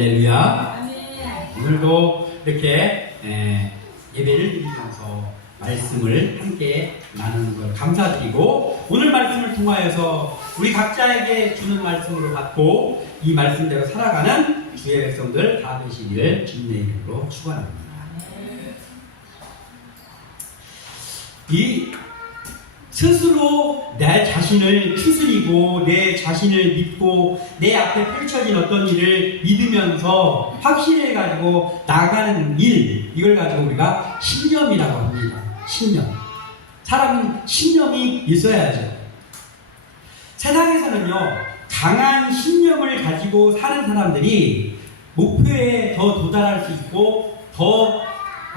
할렐루야. 오늘도 이렇게 예배를 드리면서 말씀을 함께 나누는 걸 감사드리고, 오늘 말씀을 통하여서 우리 각자에게 주는 말씀으로 받고 이 말씀대로 살아가는 주의 백성들 다 되시기를 주님의 이름으로 축원합니다. 이 스스로 내 자신을 추스리고 내 자신을 믿고 내 앞에 펼쳐진 어떤 일을 믿으면서 확신해가지고 나가는 일, 이걸 가지고 우리가 신념이라고 합니다. 신념. 사람은 신념이 있어야죠. 세상에서는요, 강한 신념을 가지고 사는 사람들이 목표에 더 도달할 수 있고 더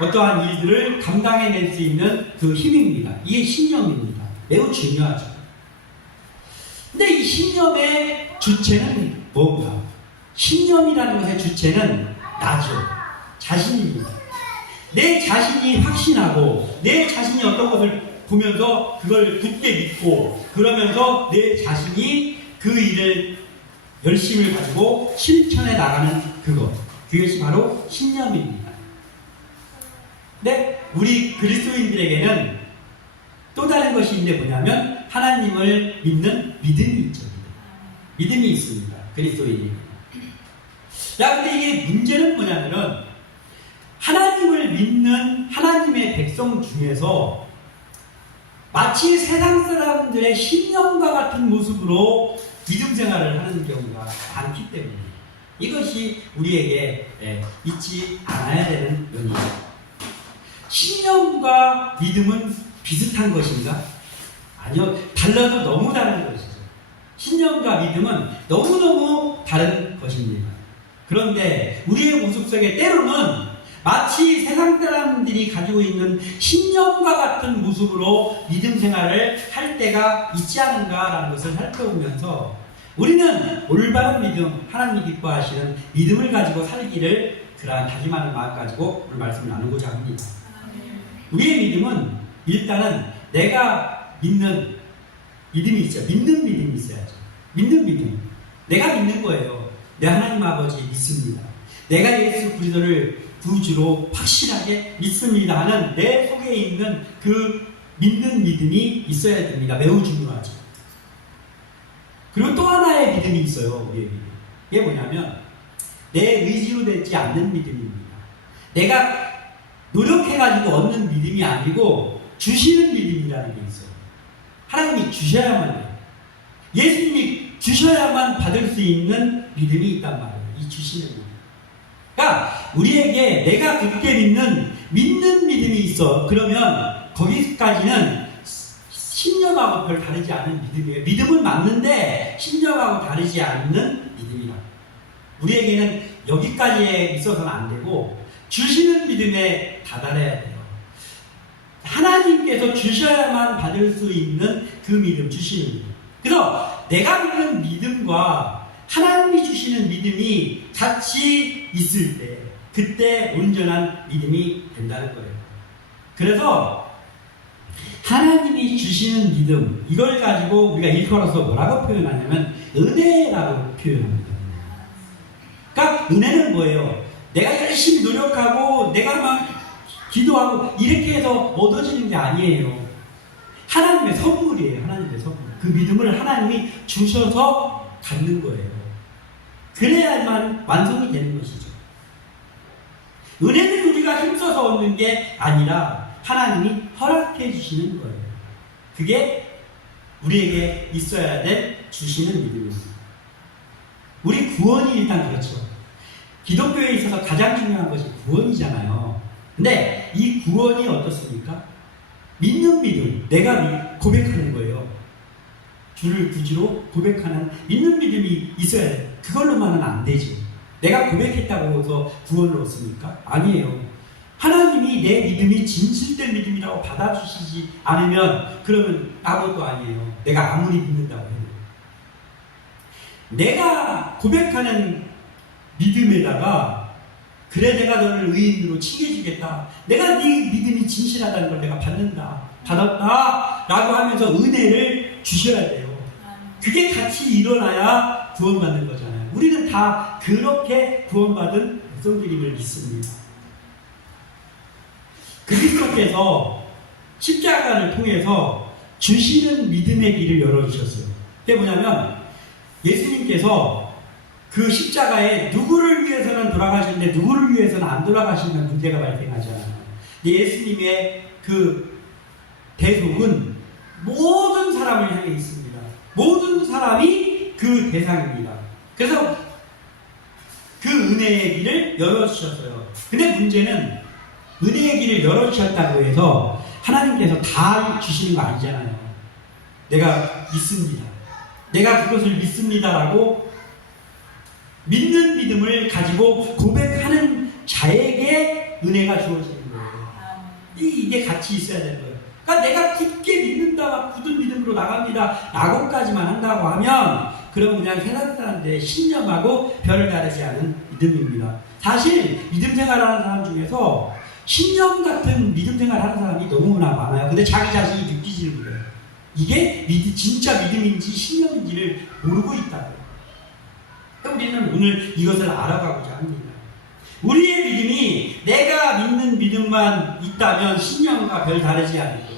어떠한 일들을 감당해낼 수 있는 그 힘입니다. 이게 신념입니다. 매우 중요하죠. 근데 이 신념의 주체는 뭔가? 신념이라는 것의 주체는 나죠. 자신입니다. 내 자신이 확신하고 내 자신이 어떤 것을 보면서 그걸 굳게 믿고, 그러면서 내 자신이 그 일을 열심을 가지고 실천해 나가는 그것이 바로 신념입니다. 근데 우리 그리스도인들에게는 또 다른 것이 있는데 뭐냐면 하나님을 믿는 믿음이 있죠. 믿음이 있습니다. 그리스도인이. 야, 근데 이게 문제는 뭐냐면은 하나님을 믿는 하나님의 백성 중에서 마치 세상 사람들의 신념과 같은 모습으로 믿음 생활을 하는 경우가 많기 때문에 이것이 우리에게 잊지 않아야 되는 면이죠. 신념과 믿음은 비슷한 것인가? 아니요, 달라도 너무 다른 것이죠. 신념과 믿음은 너무너무 다른 것입니다. 그런데 우리의 모습 속에 때로는 마치 세상 사람들이 가지고 있는 신념과 같은 모습으로 믿음 생활을 할 때가 있지 않은가라는 것을 살펴보면서 우리는 올바른 믿음, 하나님이 기뻐하시는 믿음을 가지고 살기를 그러한 다짐하는 마음 가지고 오늘 말씀을 나누고자 합니다. 우리의 믿음은 일단은 내가 믿는 믿음이 있죠. 믿는 믿음이 있어야죠. 믿는 믿음. 내가 믿는 거예요. 내 하나님 아버지 믿습니다. 내가 예수 그리스도를 구주로 확실하게 믿습니다 하는 내 속에 있는 그 믿는 믿음이 있어야 됩니다. 매우 중요하죠. 그리고 또 하나의 믿음이 있어요. 우리의 믿음. 이게 뭐냐면 내 의지로 되지 않는 믿음입니다. 내가 노력해가지고 얻는 믿음이 아니고 주시는 믿음이라는 게 있어요. 하나님이 주셔야만 해요. 예수님이 주셔야만 받을 수 있는 믿음이 있단 말이에요. 이 주시는 믿음. 그러니까 우리에게 내가 굳게 믿는 믿음이 있어. 그러면 거기까지는 신념하고 별 다르지 않은 믿음이에요. 믿음은 맞는데 신념하고 다르지 않는 믿음이다. 우리에게는 여기까지에 있어서는 안 되고 주시는 믿음에 다다라야 돼요. 하나님께서 주셔야만 받을 수 있는 그 믿음, 주시는 믿음. 그래서 내가 믿는 믿음과 하나님이 주시는 믿음이 같이 있을 때 그때 온전한 믿음이 된다는 거예요. 그래서 하나님이 주시는 믿음, 이걸 가지고 우리가 일컬어서 뭐라고 표현하냐면 은혜라고 표현합니다. 그러니까 은혜는 뭐예요? 내가 열심히 노력하고 내가 막 기도하고 이렇게 해서 얻어지는 게 아니에요. 하나님의 선물이에요. 하나님의 선물. 그 믿음을 하나님이 주셔서 갖는 거예요. 그래야만 완성이 되는 것이죠. 은혜는 우리가 힘써서 얻는 게 아니라 하나님이 허락해 주시는 거예요. 그게 우리에게 있어야 될 주시는 믿음입니다. 우리 구원이 일단 그렇죠. 기독교에 있어서 가장 중요한 것이 구원이잖아요. 근데 이 구원이 어떻습니까? 믿는 믿음, 내가 고백하는 거예요. 주를 구주로 고백하는 믿는 믿음이 있어야 돼요. 그걸로만은 안 되지. 내가 고백했다고 해서 구원을 얻습니까? 아니에요. 하나님이 내 믿음이 진실된 믿음이라고 받아주시지 않으면 그러면 아무것도 아니에요. 내가 아무리 믿는다고 해도. 내가 고백하는 믿음에다가 그래 내가 너를 의인으로 칭해주겠다. 내가 네 믿음이 진실하다는 걸 내가 받았다 라고 하면서 은혜를 주셔야 돼요. 그게 같이 일어나야 구원받는 거잖아요. 우리는 다 그렇게 구원받은 백성들임을 믿습니다. 그리스도께서 십자가를 통해서 주시는 믿음의 길을 열어주셨어요. 그게 뭐냐면 예수님께서 그 십자가에 누구를 위해서는 돌아가시는데 누구를 위해서는 안 돌아가시는 문제가 발생하잖아요. 예수님의 그 대속은 모든 사람을 향해 있습니다. 모든 사람이 그 대상입니다. 그래서 그 은혜의 길을 열어주셨어요. 근데 문제는 은혜의 길을 열어주셨다고 해서 하나님께서 다 주시는 거 아니잖아요. 내가 믿습니다. 내가 그것을 믿습니다라고 믿는 믿음을 가지고 고백하는 자에게 은혜가 주어지는 거예요. 이게 같이 있어야 되는 거예요. 그러니까 내가 깊게 믿는다, 굳은 믿음으로 나갑니다 라고까지만 한다고 하면 그럼 그냥 세상 사람들의 신념하고 별을 다르지 않은 믿음입니다. 사실 믿음 생활하는 사람 중에서 신념 같은 믿음 생활하는 사람이 너무나 많아요. 근데 자기 자신이 느끼지 못해요. 이게 진짜 믿음인지 신념인지를 모르고 있다고요. 우리는 오늘 이것을 알아가고자 합니다. 우리의 믿음이 내가 믿는 믿음만 있다면 신념과 별 다르지 않고,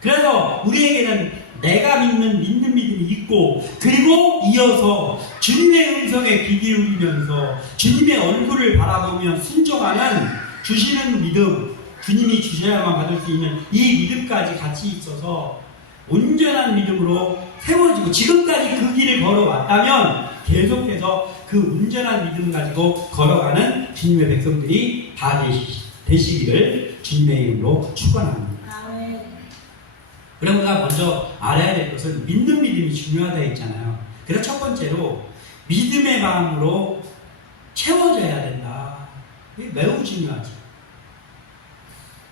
그래서 우리에게는 내가 믿는 믿음이 있고, 그리고 이어서 주님의 음성에 귀 기울이면서 주님의 얼굴을 바라보며 순종하는 주시는 믿음, 주님이 주셔야만 받을 수 있는 이 믿음까지 같이 있어서 온전한 믿음으로 세워지고, 지금까지 그 길을 걸어왔다면 계속해서 그 온전한 믿음 가지고 걸어가는 주님의 백성들이 다 되시기를 주님의 이름으로 축원합니다. 그럼 우리가 먼저 알아야 될 것은 믿는 믿음이 중요하다 했잖아요. 그래서 첫 번째로 믿음의 마음으로 채워져야 된다. 이게 매우 중요하죠.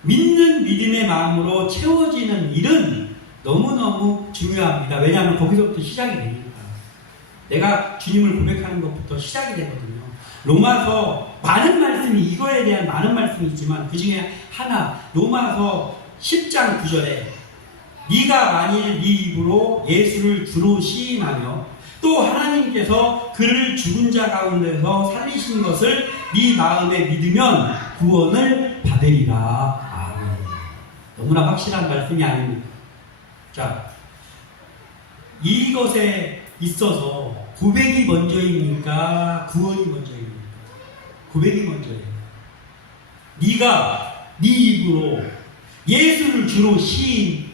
믿는 믿음의 마음으로 채워지는 일은 너무너무 중요합니다. 왜냐하면 거기서부터 시작이 되니까. 내가 주님을 고백하는 것부터 시작이 되거든요. 로마서 많은 말씀이, 이거에 대한 많은 말씀이 있지만 그 중에 하나, 로마서 10장 9절에 네가 만일 네 입으로 예수를 주로 시인하며 또 하나님께서 그를 죽은 자 가운데서 살리신 것을 네 마음에 믿으면 구원을 받으리라. 아멘. 너무나 확실한 말씀이 아닙니까? 자, 이것에 있어서 고백이 먼저입니까? 구원이 먼저입니까? 고백이 먼저예요. 네가 네 입으로 예수를 주로 시인하며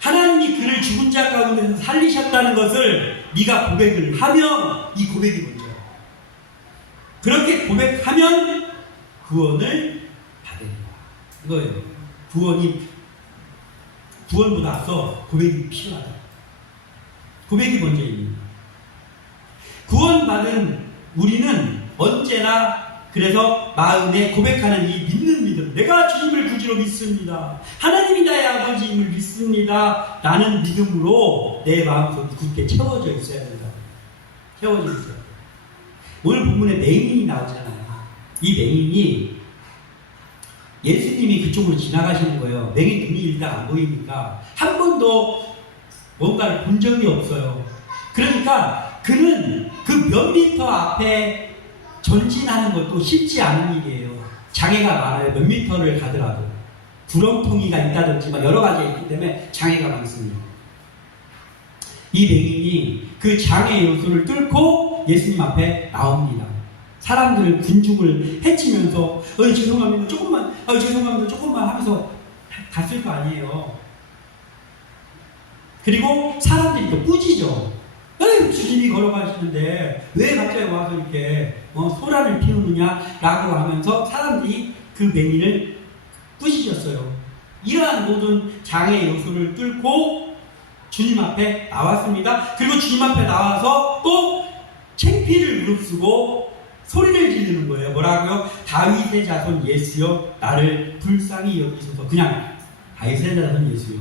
하나님이 그를 죽은 자 가운데서 살리셨다는 것을 네가 고백을 하면 이 고백이 먼저야. 그렇게 고백하면 구원을 받으리라. 이거예요. 구원보다 앞서 고백이 필요하다. 고백이 먼저입니다. 구원받은 우리는 언제나 그래서 마음에 고백하는 이 믿는 믿음, 내가 주님을 구주로 믿습니다, 하나님이 나의 아버지임을 믿습니다 라는 믿음으로 내 마음속이 굳게 채워져 있어야 된다. 채워져 있어야 된다. 오늘 본문에 맹인이 나오잖아요. 이 맹인이 예수님이 그쪽으로 지나가시는 거예요. 맹인 눈이 일단 안 보이니까 한 번도 뭔가를 본 적이 없어요. 그러니까 그는 그 몇 미터 앞에 전진하는 것도 쉽지 않은 일이에요. 장애가 많아요. 몇 미터를 가더라도. 구렁텅이가 있다든지 여러 가지가 있기 때문에 장애가 많습니다. 이 맹인이 그 장애 요소를 뚫고 예수님 앞에 나옵니다. 사람들 군중을 해치면서 죄송합니다. 조금만 하면서 갔을 거 아니에요. 그리고 사람들이 또 꾸짖죠. 주님이 걸어가시는데 왜 갑자기 와서 이렇게 소란을 피우느냐라고 하면서 사람들이 그 맹인을 꾸짖었어요. 이러한 모든 장애 요소를 뚫고 주님 앞에 나왔습니다. 그리고 주님 앞에 나와서 또 창피를 무릅쓰고 소리를 지르는 거예요. 뭐라고요? 다윗의 자손 예수여 나를 불쌍히 여기소서. 그냥 다윗의 자손 예수여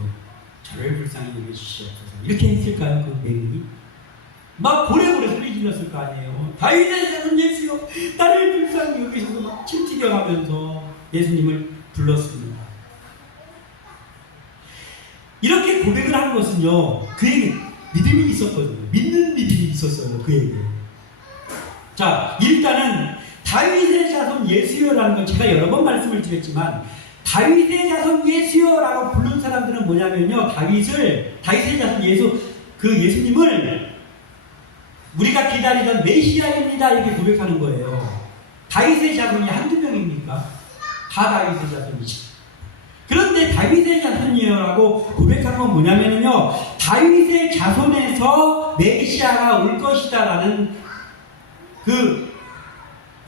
저를 불쌍히 여겨주시옵소서. 이렇게 했을까요? 그 맹인이? 막 고래고래 소리 질렀을 거 아니에요. 다윗의 자손 예수여 나를 불쌍히 여기소서. 막 침 튀겨가면서 예수님을 불렀습니다. 이렇게 고백을 한 것은요, 그에게 믿음이 있었거든요. 믿는 믿음이 있었어요. 그에게. 자, 일단은 다윗의 자손 예수여라는 건 제가 여러 번 말씀을 드렸지만 다윗의 자손 예수여라고 부른 사람들은 뭐냐면요. 다윗의 자손 예수님을 우리가 기다리던 메시아입니다. 이렇게 고백하는 거예요. 다윗의 자손이 한두 명입니까? 다 다윗의 자손이죠. 그런데 다윗의 자손이라고 고백한 건 뭐냐면요. 다윗의 자손에서 메시아가 올 것이다라는 그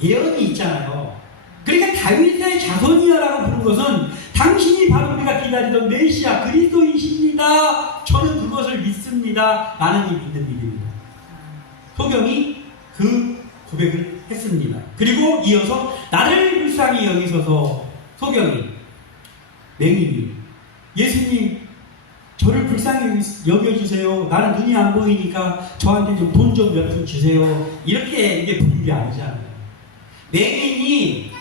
예언이 있잖아요. 그러니까 다윗의 자손이여라고 부른 것은 당신이 바로 우리가 기다리던 메시아 그리스도이십니다. 저는 그것을 믿습니다. 나는 이 믿는 믿음입니다. 소경이 그 고백을 했습니다. 그리고 이어서 나를 불쌍히 여기소서 소경이 맹인이 예수님 저를 불쌍히 여겨주세요. 나는 눈이 안 보이니까 저한테 좀 돈 좀 몇 푼 주세요. 이렇게 이게 부른 게 아니잖아요. 맹인이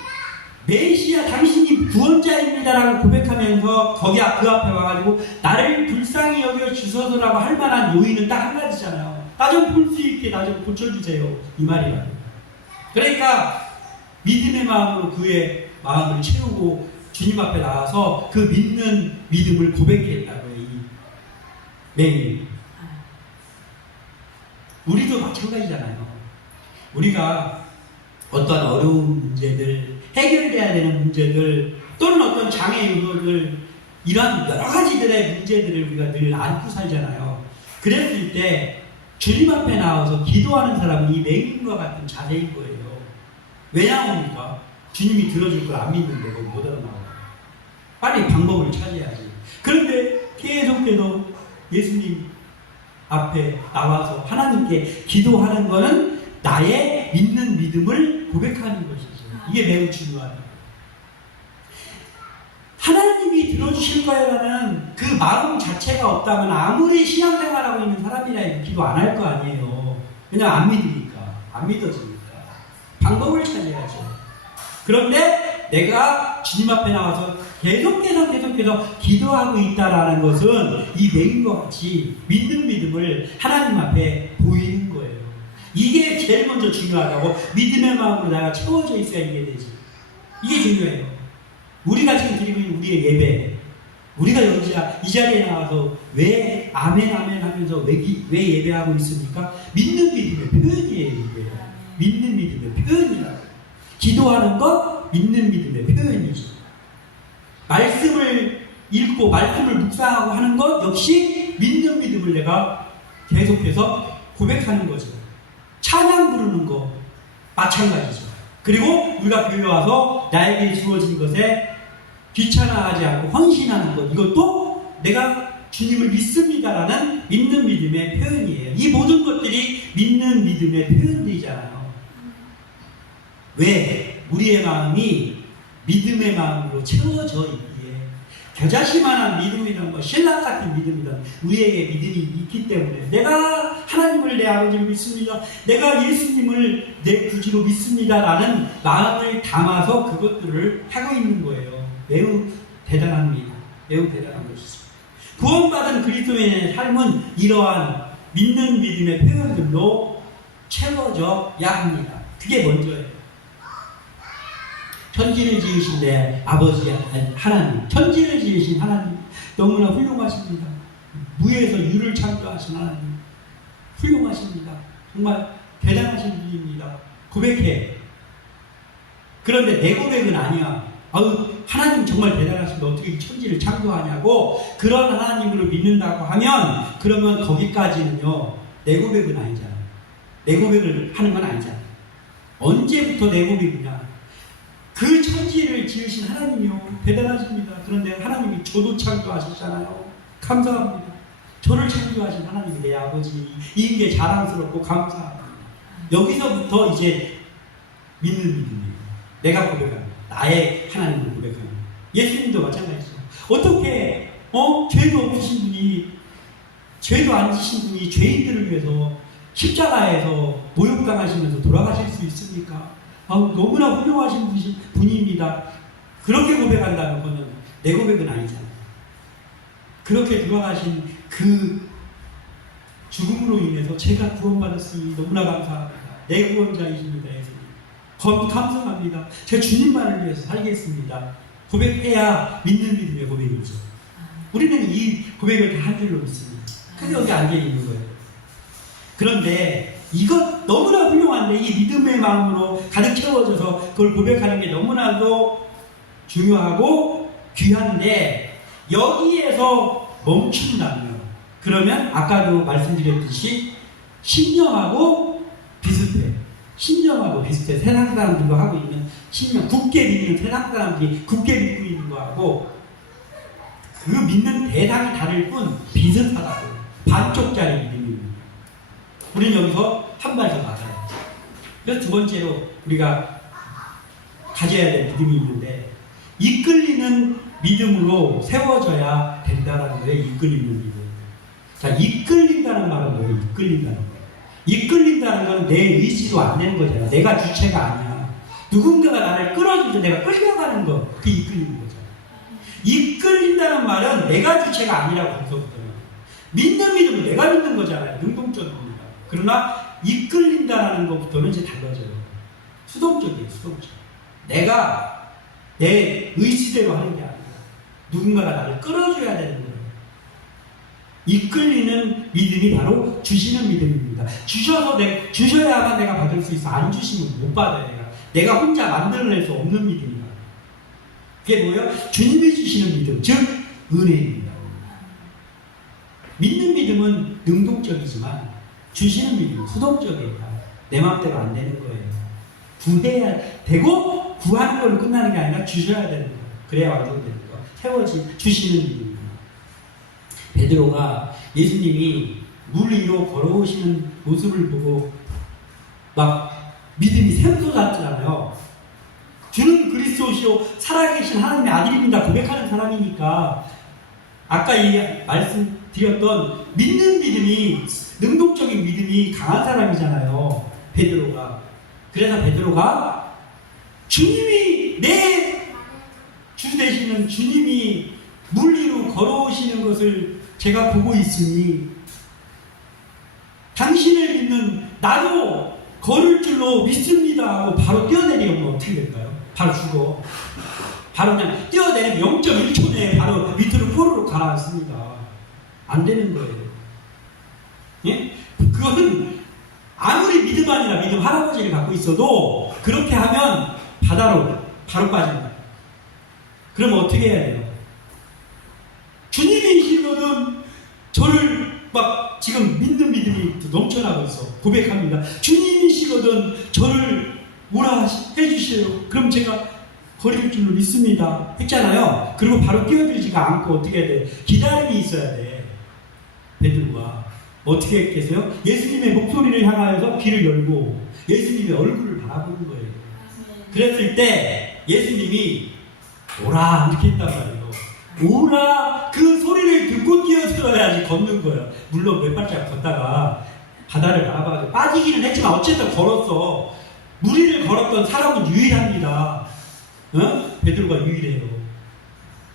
메시아 당신이 구원자입니다라고 고백하면서 거기 그 앞에 와가지고 나를 불쌍히 여겨주소서라고 할 만한 요인은 딱 한 가지잖아요. 나 좀 볼 수 있게 나 좀 고쳐주세요. 이 말이야. 그러니까 믿음의 마음으로 그의 마음을 채우고 주님 앞에 나와서 그 믿는 믿음을 고백했다고요. 이 맹인. 우리도 마찬가지잖아요. 우리가 어떤 어려운 문제들, 해결돼야 되는 문제들, 또는 어떤 장애 요소들, 이런 여러 가지들의 문제들을 우리가 늘 안고 살잖아요. 그랬을 때 주님 앞에 나와서 기도하는 사람은 이 맹인과 같은 자세인 거예요. 왜냐합니까? 주님이 들어줄 걸 안 믿는데 못 알아나와요. 빨리 방법을 찾아야지. 그런데 계속해서 예수님 앞에 나와서 하나님께 기도하는 것은 나의 믿는 믿음을 고백하는 것이죠. 이게 매우 중요하다. 하나님이 들어주실 거라는 그 마음 자체가 없다면 아무리 신앙생활하고 있는 사람이라 기도 안 할 거 아니에요. 그냥 안 믿으니까. 안 믿어지니까. 방법을 찾아야죠. 그런데 내가 주님 앞에 나와서 계속해서 기도하고 있다라는 것은 이 맹인과 같이 믿는 믿음을 하나님 앞에 보이는 거예요. 이게 제일 먼저 중요하다고. 믿음의 마음으로 내가 채워져 있어야 이게 되지. 이게 중요해요. 우리가 지금 드리고 있는 우리의 예배, 우리가 여기 이 자리에 나와서 왜 아멘 하면서 왜 예배하고 있습니까? 믿는 믿음의 표현이에요. 이게. 믿는 믿음의 표현이라고. 기도하는 것 믿는 믿음의 표현이죠. 말씀을 읽고 말씀을 묵상하고 하는 것 역시 믿는 믿음을 내가 계속해서 고백하는 거죠. 찬양 부르는 거 마찬가지죠. 그리고 우리가 교회 와서 나에게 주어진 것에 귀찮아하지 않고 헌신하는 것, 이것도 내가 주님을 믿습니다라는 믿는 믿음의 표현이에요. 이 모든 것들이 믿는 믿음의 표현들이잖아요. 왜? 우리의 마음이 믿음의 마음으로 채워져 있기에 겨자씨만한 믿음이든 신랑 같은 믿음이든 우리에게 믿음이 있기 때문에 내가 하나님을 내 아버지를 믿습니다. 내가 예수님을 내 구주로 믿습니다라는 마음을 담아서 그것들을 하고 있는 거예요. 매우 대단합니다. 매우 대단한 것이죠. 구원받은 그리스도인의 삶은 이러한 믿는 믿음의 표현들로 채워져야 합니다. 그게 먼저예요. 천지를 지으신 내 아버지 하나님, 천지를 지으신 하나님 너무나 훌륭하십니다. 무에서 유를 창조하신 하나님 훌륭하십니다. 정말 대단하신 분입니다. 고백해. 그런데 내 고백은 아니야. 하나님 정말 대단하신데 어떻게 이 천지를 창조하냐고 그런 하나님으로 믿는다고 하면 그러면 거기까지는요 내 고백은 아니잖아. 내 고백을 하는 건 아니잖아. 언제부터 내 고백이냐? 그 천지를 지으신 하나님이요 대단하십니다. 그런데 하나님이 저도 창조하셨잖아요. 감사합니다. 저를 창조하신 하나님이 내 아버지 이게 게 자랑스럽고 감사합니다. 여기서부터 이제 믿는 믿음이에요. 내가 고백합니다. 나의 하나님을 고백합니다. 예수님도 마찬가지죠. 어떻게 죄도 없으신 분이 죄도 안 지신 분이 죄인들을 위해서 십자가에서 모욕당하시면서 돌아가실 수 있습니까? 너무나 훌륭하신 분입니다. 그렇게 고백한다는 것은 내 고백은 아니잖아요. 그렇게 돌아가신 그 죽음으로 인해서 제가 구원받았으니 너무나 감사합니다. 내 구원자이십니다. 예수님. 감사합니다. 제가 주님만을 위해서 살겠습니다. 고백해야 믿는 믿음의 고백이죠. 우리는 이 고백을 다 한 줄로 믿습니다. 그래서 여기 앉아있는 거예요. 그런데 이것 너무나 훌륭한데 이 믿음의 마음으로 가득 채워져서 그걸 고백하는 게 너무나도 중요하고 귀한데 여기에서 멈춘다면 그러면 아까도 말씀드렸듯이 신념하고 비슷해. 신념하고 비슷해. 세상 사람들도 하고 있는 신념, 굳게 믿는 세상 사람들이 굳게 믿고 있는 거하고 그 믿는 대상이 다를 뿐 비슷하다고. 반쪽짜리 믿음입니다. 우리는 여기서 한 발 더 나가요. 그래서 두 번째로 우리가 가져야 될 믿음이 있는데 이끌리는 믿음으로 세워져야 된다는 거예요. 이끌리는 믿음. 자, 이끌린다는 말은 뭐예요? 이끌린다는 거예요. 이끌린다는 건 내 의지로 안 되는 거잖아. 내가 주체가 아니야. 누군가가 나를 끌어줄 때 내가 끌려가는 거, 그게 이끌리는 거잖아. 이끌린다는 말은 내가 주체가 아니라고 거기서부터는. 믿는 믿음은 내가 믿는 거잖아요. 능동적입니다. 그러나 이끌린다는 것부터는 이제 달라져요. 수동적이에요. 수동적. 내가 내 의지대로 하는 게 아니라 누군가가 나를 끌어줘야 되는 거예요. 이끌리는 믿음이 바로 주시는 믿음입니다. 주셔야만 내가 받을 수 있어. 안 주시면 못 받아요. 내가 혼자 만들어낼 수 없는 믿음이다. 그게 뭐예요? 주님이 주시는 믿음, 즉 은혜입니다. 믿는 믿음은 능동적이지만 주시는 믿음은 수동적이에요. 내 마음대로 안 되는 거예요. 구해야 되고 구하는 걸로 끝나는 게 아니라 주셔야 되는 거예요. 그래야 완성되는 거예요. 세워지 주시는 믿음입니다. 베드로가 예수님이 물 위로 걸어오시는 모습을 보고 막 믿음이 샘솟았잖아요. 주는 그리스도시요 살아계신 하나님의 아들입니다 고백하는 사람이니까 아까 말씀드렸던 믿는 믿음이 능동적인 믿음이 강한 사람이잖아요. 베드로가. 그래서 베드로가 주님이 내 주 되시는 주님이 물 위로 걸어오시는 것을 제가 보고 있으니 당신을 믿는 나도 걸을 줄로 믿습니다 하고 바로 뛰어내리면 어떻게 될까요? 바로 죽어. 바로 그냥 뛰어내리면 0.1초 내에 바로 밑으로 포로로 가라앉습니다. 안 되는 거예요. 예? 그거는 아무리 믿음 아니라 믿음 할아버지를 갖고 있어도 그렇게 하면 바다로 바로 빠집니다. 그럼 어떻게 해야 돼요? 주님이시거든 저를 막 지금 믿는 믿음이 넘쳐나고 있어. 고백합니다. 주님이시거든 저를 뭐라 해주세요. 그럼 제가 거릴 줄로 믿습니다. 했잖아요. 그리고 바로 뛰어들지가 않고 어떻게 해야 돼? 기다림이 있어야 돼. 베드로가 어떻게 했겠어요? 예수님의 목소리를 향하여서 귀를 열고 예수님의 얼굴을 바라보는 거예요. 그랬을 때 예수님이 오라 이렇게 했단 말이에요. 오라 그 소리를 듣고 뛰어들어야지 걷는 거예요. 물론 몇 발짝 걷다가 바다를 바라봐서 빠지기는 했지만 어쨌든 걸었어. 무리를 걸었던 사람은 유일합니다. 베드로가 유일해요.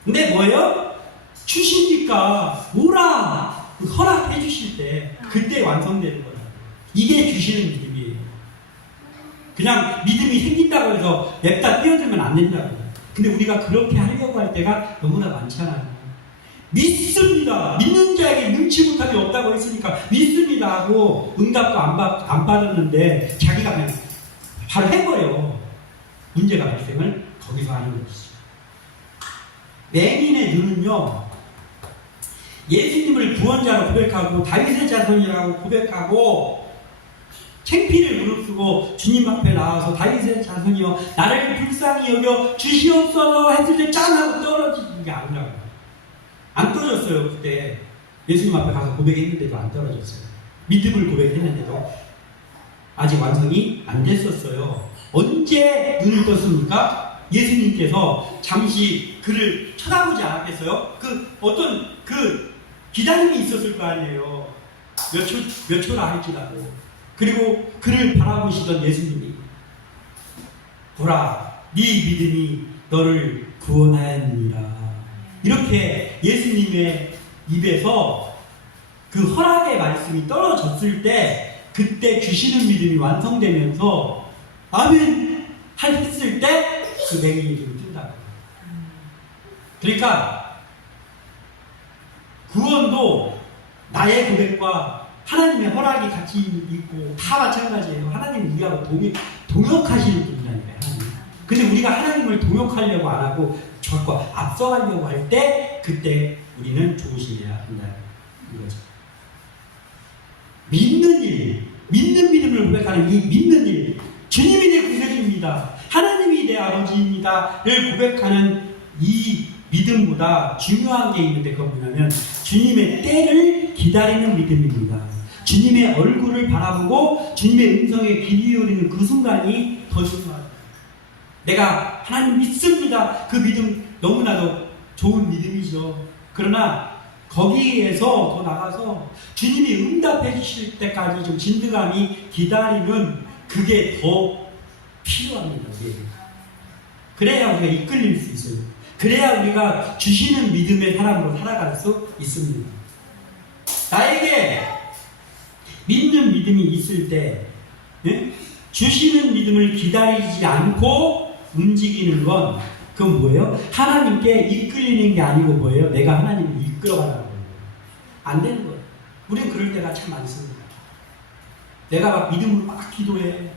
근데 뭐예요? 주시니까 오라 허락해 주실 때 그때 완성되는 거예요. 이게 주시는 믿음이에요. 그냥 믿음이 생긴다고 해서 냅다 뛰어들면 안 된다고요. 근데 우리가 그렇게 하려고 할 때가 너무나 많잖아요. 믿습니다. 믿는 자에게 능치 못함이 없다고 했으니까 믿습니다 하고 응답도 안 받았는데 자기가 그냥 바로 해버려. 문제가 발생을 거기서 하는 것이죠. 맹인의 눈은요, 예수님을 구원자로 고백하고 다윗의 자손이라고 고백하고 창피를 무릅쓰고 주님 앞에 나와서 다윗의 자손이여 나를 불쌍히 여겨 주시옵소서 했을 때 짠 하고 떨어지는 게 아니라고. 안 떨어졌어요. 그때 예수님 앞에 가서 고백했는데도 안 떨어졌어요. 믿음을 고백했는데도 아직 완성이 안 됐었어요. 언제 눈을 떴습니까? 예수님께서 잠시 그를 쳐다보지 않았겠어요? 어떤 기다림이 있었을 거 아니에요. 몇 초라 할지라도. 그리고 그를 바라보시던 예수님이 보라 네 믿음이 너를 구원하였느니라. 이렇게 예수님의 입에서 그 허락의 말씀이 떨어졌을 때 그때 주시는 믿음이 완성되면서 아멘 했을 때 그 맹인이 좀 뜬다. 그러니까 구원도 나의 고백과 하나님의 허락이 같이 있고 다 마찬가지예요. 하나님 우리하고 동역하시는 분이라니까요. 하나님. 근데 우리가 하나님을 동역하려고 안 하고 자꾸 앞서가려고 할 때 그때 우리는 조심해야 한다. 이거죠. 믿는 일, 믿는 믿음을 고백하는 이 믿는 일, 주님이 내 구세주입니다. 하나님이 내 아버지입니다를 고백하는 이 믿음보다 중요한 게 있는데 그건 뭐냐면 주님의 때를 기다리는 믿음입니다. 주님의 얼굴을 바라보고 주님의 음성에 귀 기울이는 그 순간이 더 중요합니다. 내가 하나님 믿습니다. 그 믿음 너무나도 좋은 믿음이죠. 그러나 거기에서 더 나가서 주님이 응답해 주실 때까지 좀 진드감이 기다리는 그게 더 필요합니다. 우리에게. 그래야 우리가 이끌릴 수 있어요. 그래야 우리가 주시는 믿음의 사람으로 살아갈 수 있습니다. 나에게 믿는 믿음이 있을 때 주시는 믿음을 기다리지 않고 움직이는 건 그건 뭐예요? 하나님께 이끌리는 게 아니고 뭐예요? 내가 하나님을 이끌어가라는 거예요. 안 되는 거예요. 우리는 그럴 때가 참 많습니다. 내가 막 믿음으로 막 기도해.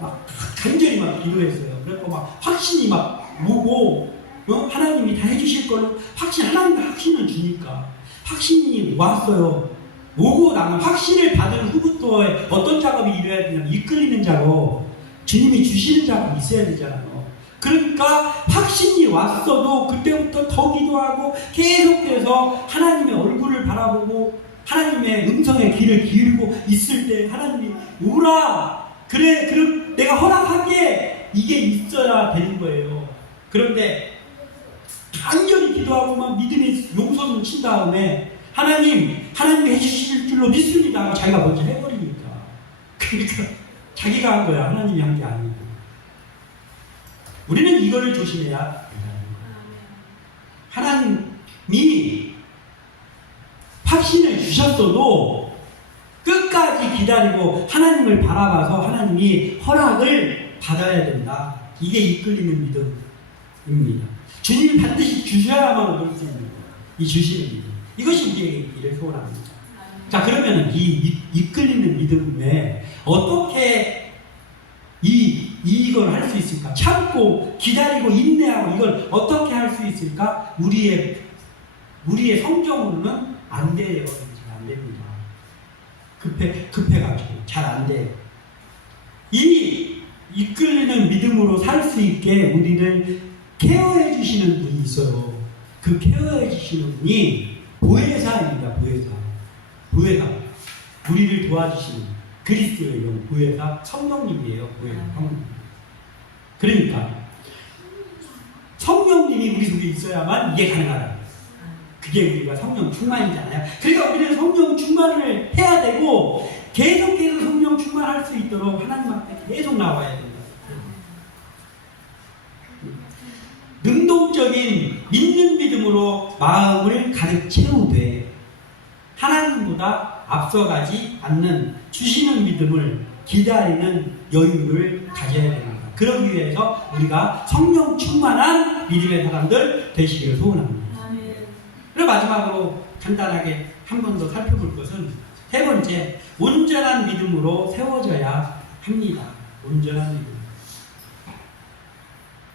막 간절히 막 기도했어요. 그래서 막 확신이 막 오고 하나님이 다 해주실 걸로 하나님도 확신을 주니까 확신이 왔어요. 오고 나면 확신을 받은 후부터 어떤 작업이 일어나야 되냐면 이끌리는 작업, 주님이 주시는 작업이 있어야 되잖아요. 그러니까 확신이 왔어도 그때부터 더 기도하고 계속해서 하나님의 얼굴을 바라보고 하나님의 음성에 귀를 기울이고 있을 때 하나님이 오라 그래 그럼 내가 허락할게 이게 있어야 되는 거예요. 그런데 간절히 기도하고 막 믿음의 용선을 친 다음에 하나님이 해주실 줄로 믿습니다. 자기가 먼저 해버리니까. 그러니까 자기가 한 거야. 하나님이 한 게 아니고. 우리는 이거를 조심해야 된다는 거예요. 하나님이 확신을 주셨어도 끝까지 기다리고 하나님을 바라봐서 하나님이 허락을 받아야 된다. 이게 이끌리는 믿음입니다. 주님이 반드시 주셔야만 얻을 수 있는 거예요. 이 주시는 믿음. 이것이 우리에게 일을 소원합니다. 자, 그러면 이 이끌리는 믿음에 어떻게 이걸 할 수 있을까? 참고 기다리고 인내하고 이걸 어떻게 할 수 있을까? 우리의 성경으로는 안 돼요. 잘 안 됩니다. 급해가지고 잘 안 돼요. 이 이끌리는 믿음으로 살 수 있게 우리를 케어해 주시는 분이 있어요. 그 케어해 주시는 분이 보혜사입니다. 보혜사. 우리를 도와주시는 그리스도의 영 보혜사 성령님이에요. 보혜사 성령님. 그러니까 성령님이 우리 속에 있어야만 이게 가능하다. 그게 우리가 성령 충만이잖아요. 그러니까 우리는 성령 충만을 해야 되고 계속해서 성령 충만할 수 있도록 하나님 앞에 계속 나와야 된다. 능동적인 믿는 믿음으로 마음을 가득 채우되 하나님보다 앞서가지 않는 주시는 믿음을 기다리는 여유를 가져야 됩니다. 그러기 위해서 우리가 성령 충만한 믿음의 사람들 되시기를 소원합니다. 그리고 마지막으로 간단하게 한 번 더 살펴볼 것은 세 번째, 온전한 믿음으로 세워져야 합니다. 온전한 믿음.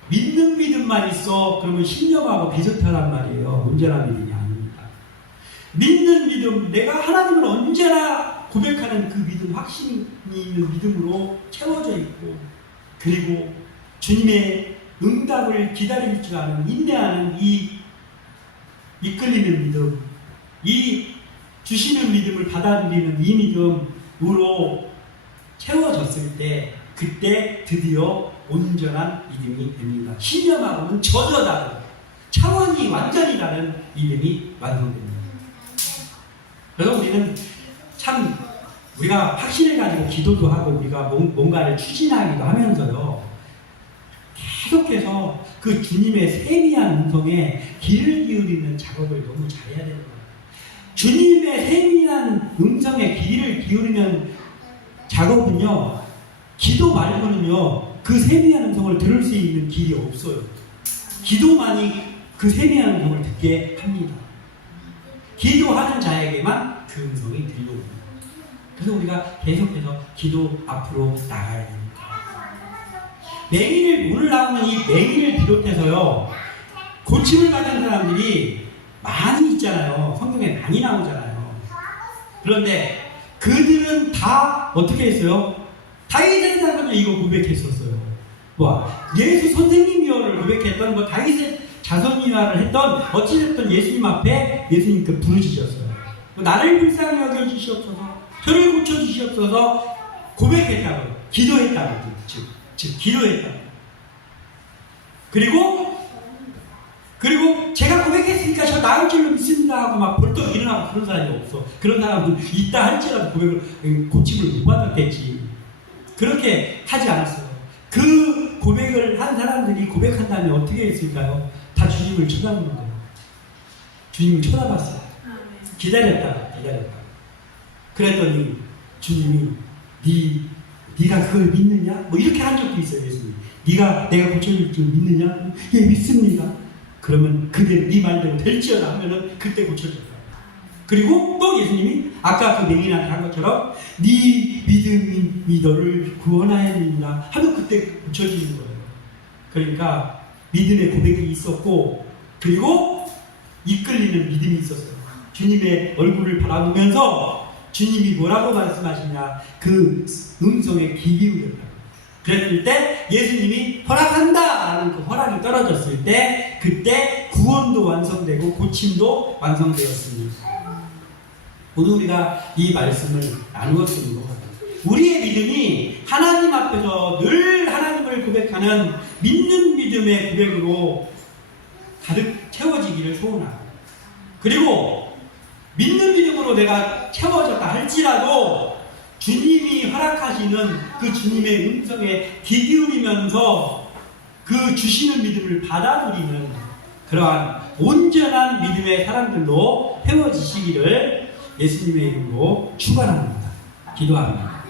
믿는 믿음만 있어 그러면 신념하고 비슷하단 말이에요. 온전한 믿음이 아닙니다. 믿는 믿음, 내가 하나님을 언제나 고백하는 그 믿음, 확신이 있는 믿음으로 채워져 있고 그리고 주님의 응답을 기다릴 줄 아는 인내하는 이 이끌리는 믿음, 이 주시는 믿음을 받아들이는 이 믿음으로 채워졌을 때 그때 드디어 온전한 믿음이 됩니다. 신념하고는 전혀 다른, 차원이 완전히 다른 믿음이 완성됩니다. 그래서 우리는 참 우리가 확신을 가지고 기도도 하고 우리가 뭔가를 추진하기도 하면서요 계속해서 그 주님의 세미한 음성에 귀를 기울이는 작업을 너무 잘해야 되는 거예요. 주님의 세미한 음성에 귀를 기울이는 작업은요, 기도 말고는요, 그 세미한 음성을 들을 수 있는 길이 없어요. 기도만이 그 세미한 음성을 듣게 합니다. 기도하는 자에게만 그 음성이 들려옵니다. 그래서 우리가 계속해서 기도 앞으로 나가야 됩니다. 맹인을, 오늘 나오는 이 맹인을 비롯해서요, 고침을 받은 사람들이 많이 있잖아요. 성경에 많이 나오잖아요. 그런데 그들은 다 어떻게 했어요? 다윗의 자손을 이거 고백했었어요. 뭐 예수 선생님이여를 고백했던, 뭐 다윗의 자손이야를 했던, 어찌됐든 예수님 앞에 예수님께 부르짖었어요. 뭐 나를 불쌍히 여겨주시옵소서, 저를 고쳐주시옵소서 고백했다고, 기도했다고, 즉 기도했다고. 그리고 제가 고백했으니까 저 나을 줄로 믿습니다 하고 막 벌떡 일어나고 그런 사람이 없어. 그런 사람은 있다 할지라도 고백을, 고침을 못 받았겠지. 그렇게 하지 않았어요. 그 고백을 한 사람들이 고백한 다음에 어떻게 했을까요? 다 주님을 쳐다보는 거예요. 주님을 쳐다봤어요. 기다렸다. 그랬더니 주님이 네가 그걸 믿느냐? 뭐 이렇게 한 적도 있어요. 예수님. 내가 고쳐줄 줄 믿느냐? 예, 믿습니다. 그러면 그대로 네 말대로 될지어다 하면은 그때 고쳐줘요. 그리고 또 예수님이 아까 그 맹인한테 한 것처럼 네 믿음이 너를 구원하였느니라 하면 그때 고쳐지는 거예요. 그러니까 믿음의 고백이 있었고, 그리고 이끌리는 믿음이 있었어요. 주님의 얼굴을 바라보면서 주님이 뭐라고 말씀하시냐, 그 음성에 귀 기울였다. 그랬을 때 예수님이 허락한다 라는 그 허락이 떨어졌을 때, 그때 구원도 완성되고 고침도 완성되었습니다. 오늘 우리가 이 말씀을 나누어 쓰는 것 같아요. 우리의 믿음이 하나님 앞에서 늘 하나님을 고백하는 믿는 믿음의 고백으로 가득 채워지기를 소원하고, 그리고 믿는 믿음으로 내가 채워졌다 할지라도 주님이 허락하시는 그 주님의 음성에 귀 기울이면서 그 주시는 믿음을 받아들이는 그러한 온전한 믿음의 사람들로 세워지시기를 예수님의 이름으로 축원합니다. 기도합니다.